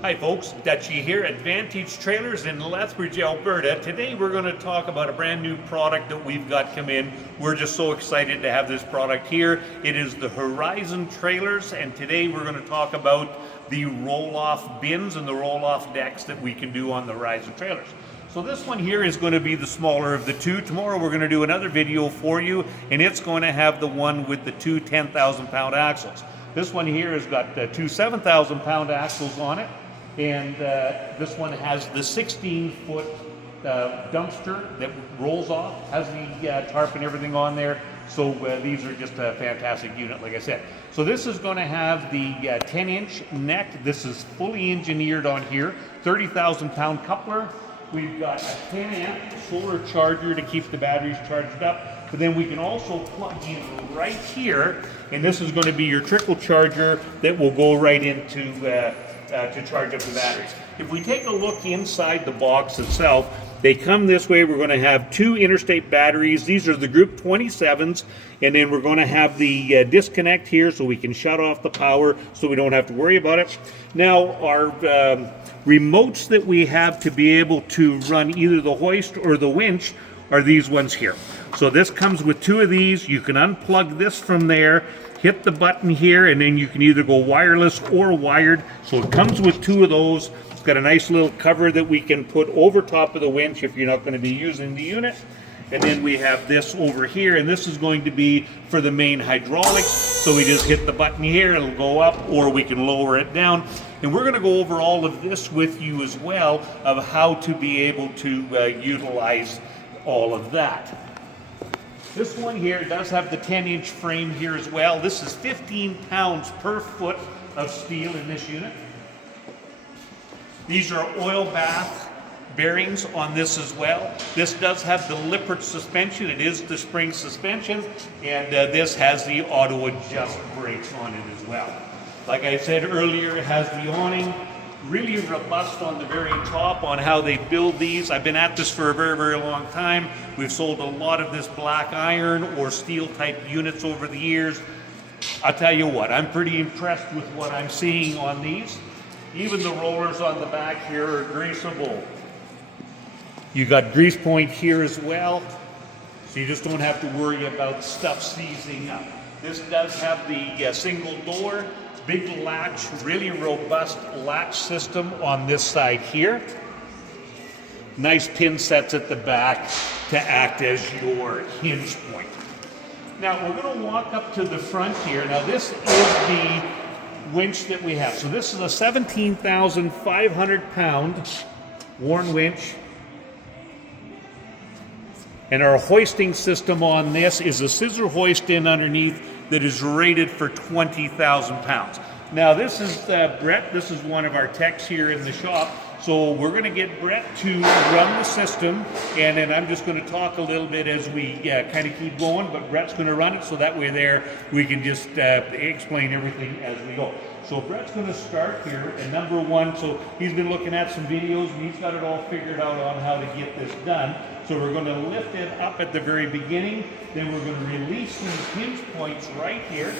Hi folks, Dutchie here, Advantage Trailers in Lethbridge, Alberta. Today we're going to talk about a brand new product that we've got come in. We're just so excited to have this product here. It is the Horizon Trailers, and today we're going to talk about the roll-off bins and the roll-off decks that we can do on the Horizon Trailers. So this one here is going to be the smaller of the two. Tomorrow we're going to do another video for you, and it's going to have the one with the two 10,000-pound axles. This one here has got two 7,000-pound axles on it. And this one has the 16-foot dumpster that rolls off, has the tarp and everything on there. So these are just a fantastic unit, like I said. So this is going to have the 10-inch neck. This is fully engineered on here, 30,000-pound coupler. We've got a 10-amp solar charger to keep the batteries charged up. But then we can also plug in right here, and this is going to be your trickle charger that will go right into to charge up the batteries. If we take a look inside the box itself, they come this way. We're going to have two interstate batteries. These are the Group 27s, and then we're going to have the disconnect here so we can shut off the power so we don't have to worry about it. Now, our remotes that we have to be able to run either the hoist or the winch are these ones here. So this comes with two of these. You can unplug this from there, hit the button here, and then you can either go wireless or wired. So it comes with two of those. It's got a nice little cover that we can put over top of the winch if you're not going to be using the unit. And then we have this over here, and this is going to be for the main hydraulics. So we just hit the button here, it'll go up, or we can lower it down. And we're going to go over all of this with you as well, of how to be able to utilize all of that. This one here does have the 10-inch frame here as well. This is 15 pounds per foot of steel in this unit. These are oil bath bearings on this as well. This does have the Lippert suspension. It is the spring suspension, and this has the auto adjust brakes on it as well. Like I said earlier, it has the awning. Really robust on the very top on how they build these. I've been at this for a very, very long time. We've sold a lot of this black iron or steel type units over the years. I'll tell you what, I'm pretty impressed with what I'm seeing on these. Even the rollers on the back here are greasable. You got grease point here as well, so you just don't have to worry about stuff seizing up. This does have the single door, big latch, really robust latch system on this side here. Nice pin sets at the back to act as your hinge point. Now we're going to walk up to the front here. Now this is the winch that we have. So this is a 17,500 pound Warn winch. And our hoisting system on this is a scissor hoist in underneath that is rated for 20,000 pounds. Now this is Brett, this is one of our techs here in the shop. So we're going to get Brett to run the system, and then I'm just going to talk a little bit as we kind of keep going, but Brett's going to run it so that way there we can just explain everything as we go. So Brett's going to start here, and number one, so he's been looking at some videos and he's got it all figured out on how to get this done. So we're going to lift it up at the very beginning, then we're going to release these hinge points right here.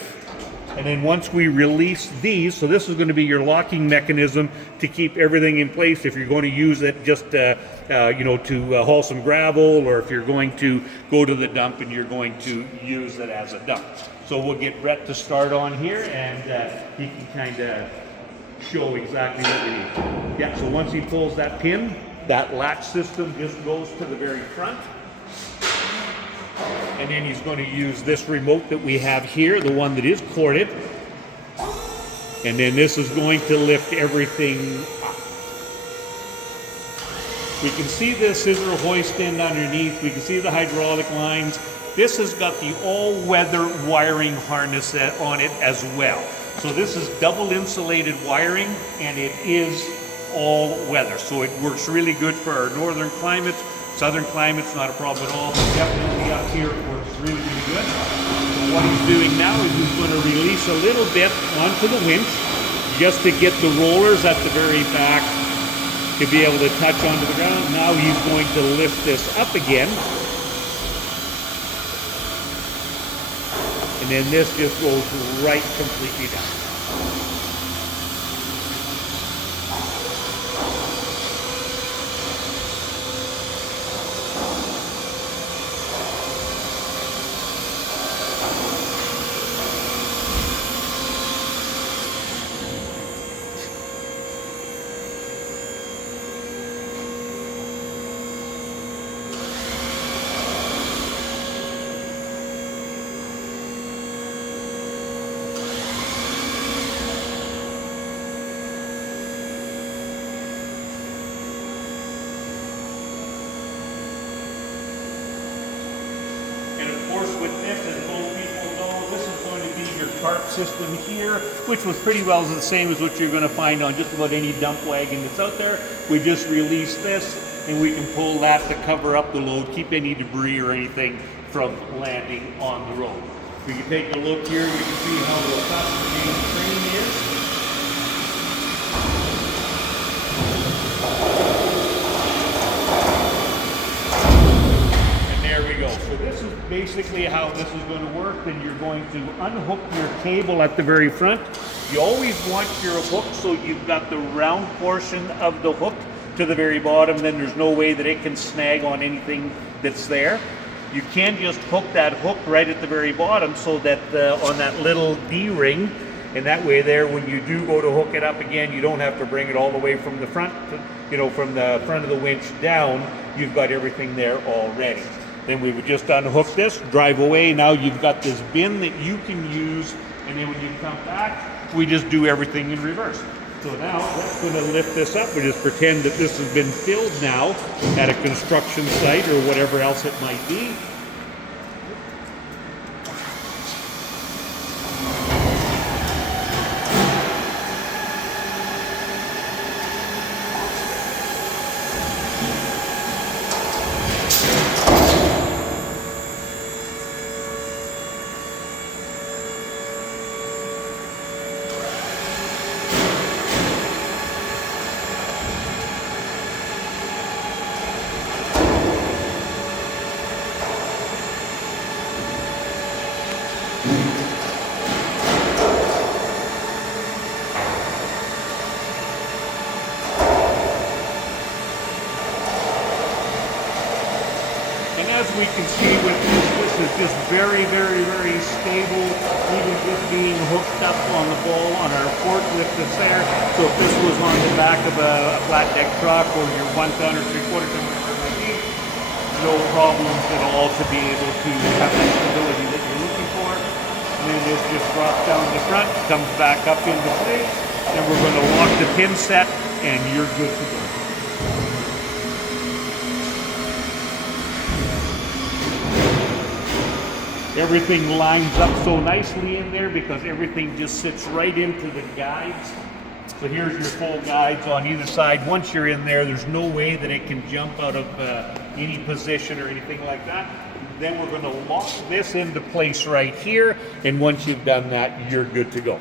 And then once we release these, so this is going to be your locking mechanism to keep everything in place if you're going to use it just to haul some gravel, or if you're going to go to the dump and you're going to use it as a dump. So we'll get Brett to start on here, and he can kind of show exactly what we need. Yeah, so once he pulls that pin, that latch system just goes to the very front. And then he's going to use this remote that we have here, the one that is corded. And then this is going to lift everything up. We can see the scissor hoist in underneath. We can see the hydraulic lines. This has got the all-weather wiring harness on it as well. So this is double insulated wiring, and it is all weather. So it works really good for our northern climates. Southern climate's not a problem at all, but definitely up here it works really, really good. So what he's doing now is he's going to release a little bit onto the winch just to get the rollers at the very back to be able to touch onto the ground. Now he's going to lift this up again. And then this just goes right completely down. course, with this, as most people know, this is going to be your tarp system here, which was pretty well the same as what you're going to find on just about any dump wagon that's out there. We just release this, and we can pull that to cover up the load, keep any debris or anything from landing on the road. We can take a look here, we can see how the frame is. So this is basically how this is going to work. Then you're going to unhook your cable at the very front. You always want your hook so you've got the round portion of the hook to the very bottom. Then there's no way that it can snag on anything that's there. You can just hook that hook right at the very bottom so that on that little D-ring, and that way there, when you do go to hook it up again, you don't have to bring it all the way from the front, from the front of the winch down. You've got everything there already. Then we would just unhook this, drive away. Now you've got this bin that you can use, and then when you come back, we just do everything in reverse. So now that's going to lift this up. We just pretend that this has been filled now at a construction site or whatever else it might be. As we can see with this is just very, very, very stable, even just being hooked up on the ball on our forklift that's there. So if this was on the back of a flat deck truck or your 1 ton or 3/4 ton, whatever it might be, no problems at all to be able to have the stability that you're looking for. And then this just drops down the front, comes back up into place, and we're going to lock the pin set, and you're good to go. Everything lines up so nicely in there because everything just sits right into the guides. So here's your full guides on either side. Once you're in there, there's no way that it can jump out of any position or anything like that. Then we're going to lock this into place right here, and once you've done that, you're good to go.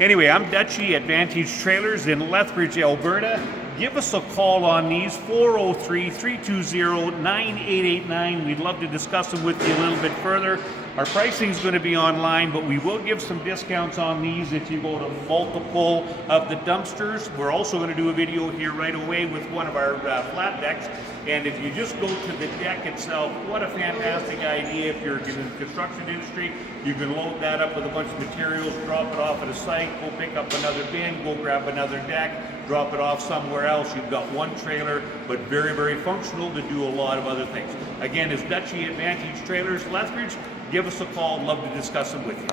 Anyway, I'm Dutchie at Vantage Trailers in Lethbridge, Alberta. Give us a call on these, 403-320-9889. We'd love to discuss them with you a little bit further. Our pricing is going to be online, but we will give some discounts on these if you go to multiple of the dumpsters. We're also going to do a video here right away with one of our flat decks. And if you just go to the deck itself, what a fantastic idea. If you're in the construction industry, you can load that up with a bunch of materials, drop it off at a site, go pick up another bin, go grab another deck, drop it off somewhere else. You've got one trailer, but very, very functional to do a lot of other things. Again, it's Dutchie at Vantage Trailers, Lethbridge. Give us a call. Love to discuss them with you.